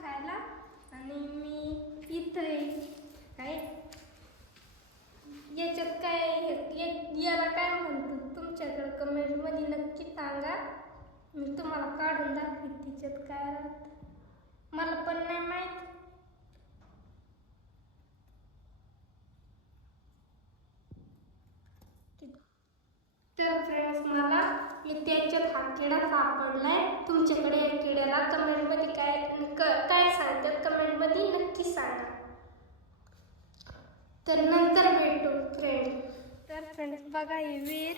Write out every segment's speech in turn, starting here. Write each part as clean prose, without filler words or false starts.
खायला आणि मी इथं काय याच्यात याला काय म्हणतात तुमच्याकडे कमेंटमध्ये नक्की सांगा. मी तुम्हाला काढून दाखवीन तिच्यात काय राहतं. मला पण नाही माहीत. तर फ्रेंड्स मी त्याच्यात हा किडा सापडलाय. तुमच्याकडे या किड्याला कमेंटमध्ये काय सांगतात कमेंटमध्ये नक्की सांगा. तर नंतर भेटू फ्रेंड. तर फ्रेंड्स बघा ही विहीर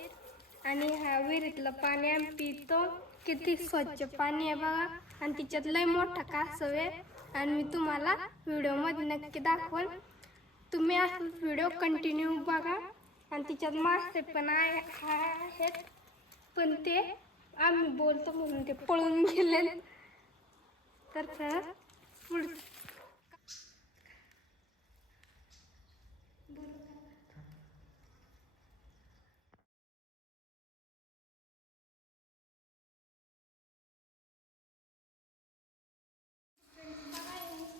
आणि ह्या विहिरीतलं पाणी आम्ही पितो. किती स्वच्छ पाणी आहे बघा आणि तिच्यात लय मोठा कासव आहे आणि मी तुम्हाला व्हिडिओमध्ये नक्की दाखवल. तुम्ही असं व्हिडिओ कंटिन्यू बघा. आणि तिच्यात मासे पण आहेत पण ते आम्ही बोलतो म्हणून ते पळून गेले. तर पुढे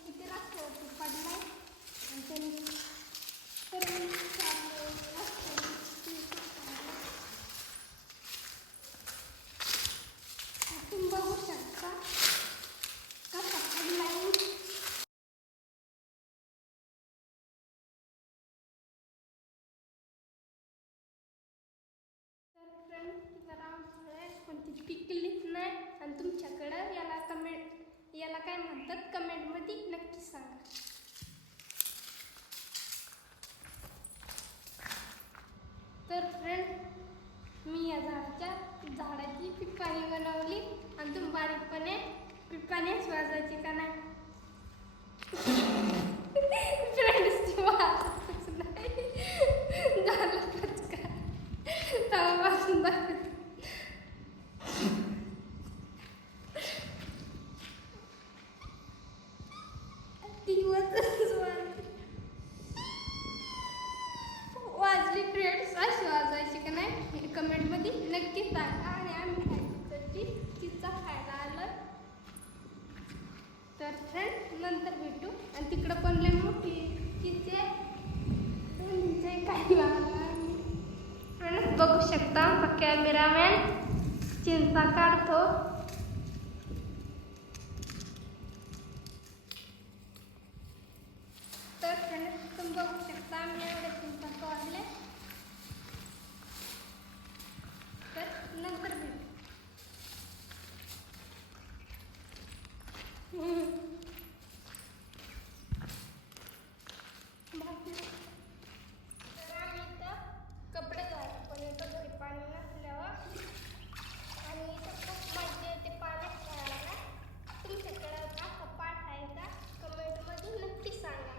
किती रस्त्यावरती पडलाय आणि त्यांनी तुम्ही बघू शकता कसा पडलाय. तर फ्रेंड्स जरा पण ती पिकलीच नाही आणि तुमच्याकडं याला काय म्हणतात कमेंटमध्ये नक्की सांगा. तर फ्रेंड मी या झाडाची पिप्पाणी बनवली आणि तुम्ही बारीकपणे पिप्पाणीच वाजायची का नाही. फ्रेंड्स वाजतच नाही झालंच का तवा वाजून दाखवते. वाजली फ्रेंड्स अशी वाजवायची का नाही कमेंटमध्ये नक्की सांगा. आणि आम्ही खायची चिंचा खायला आलं. तर फ्रेंड नंतर भेटू. आणि तिकडं पण लय मोठी चिंचे खायला फ्रेंड्स बघू शकता कॅमेरामॅन चिंचा काढतो. तर फ्रेंड्स तुम्ही बघू शकता आम्ही एवढ्या चिंचा काढल्या. तर नंतर भेटू. तर आम्ही इथं कपडे धुवायला पण येतो घरी पाणी नसल्यावर आणि इथं खूप मजा येते पाण्यात खेळायला. तुमच्याकडे असा पाठ आहे का कमेंटमध्ये नक्की सांगा.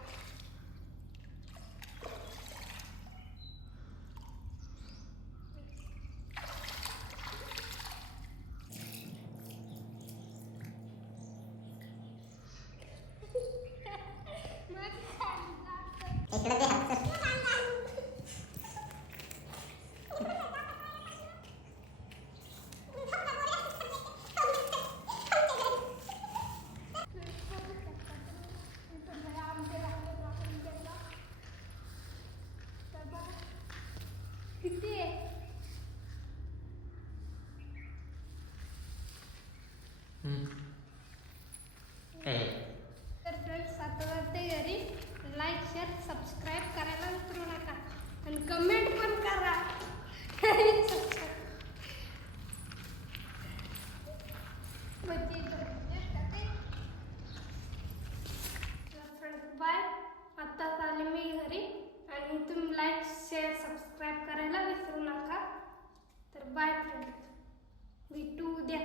किती आहे तर फ्रेंड्स आता जाते घरी. लाईक शेअर सबस्क्राईब करायला विसरू नका आणि कमेंट पण करा. बाय. आत्ताच आले मी घरी आणि तुम्ही लाईक शेअर सबस्क्राईब करायला विसरू नका. तर बाय फ्रेंड्स भेटू उद्या.